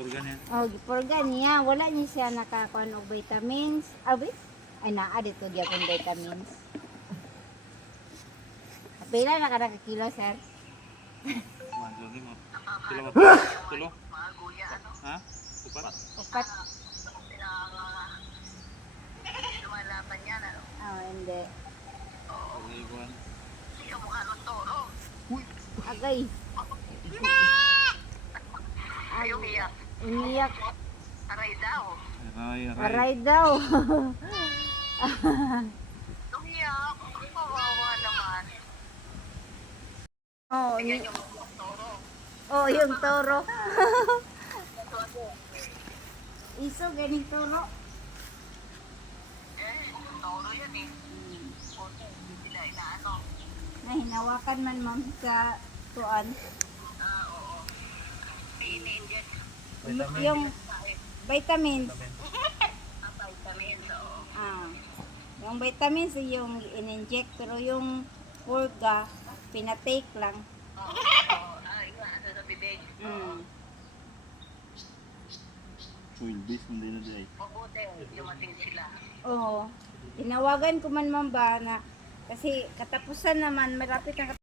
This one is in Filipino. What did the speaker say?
Organ yan. Oh, gipurga niya. Wala niya siya nakakuha og vitamins. Abi? Ay, naa dito gyapon vitamins. Pila na kada ka kilo, sir? Manso ni mo. Tulo ba? Tulo? Ha? Upat? Upat. Oh, hindi. Pag-iwan. Agay. Umiyak. Umiyak. Aray daw. Aray, aray. Aray daw. Umiyak. Kawawa naman. Oh, Yan yung toro. oh, yung toro. Iso, ganing toro. Toro yan eh. Hindi sila inaano. Na hinawakan man ma'am sa tuan. Oo. May ini-inject. Yung vitamins. Ang vitamins, oo. Ah. Yung vitamins yung in-inject pero yung purga pinatake lang. Oo. Ano sa bibig. Mm. Oil base mo din na dyan. Mabuti. Dumating sila. Oo. Tinawagan ko man ma'am ba na kasi katapusan naman malapit na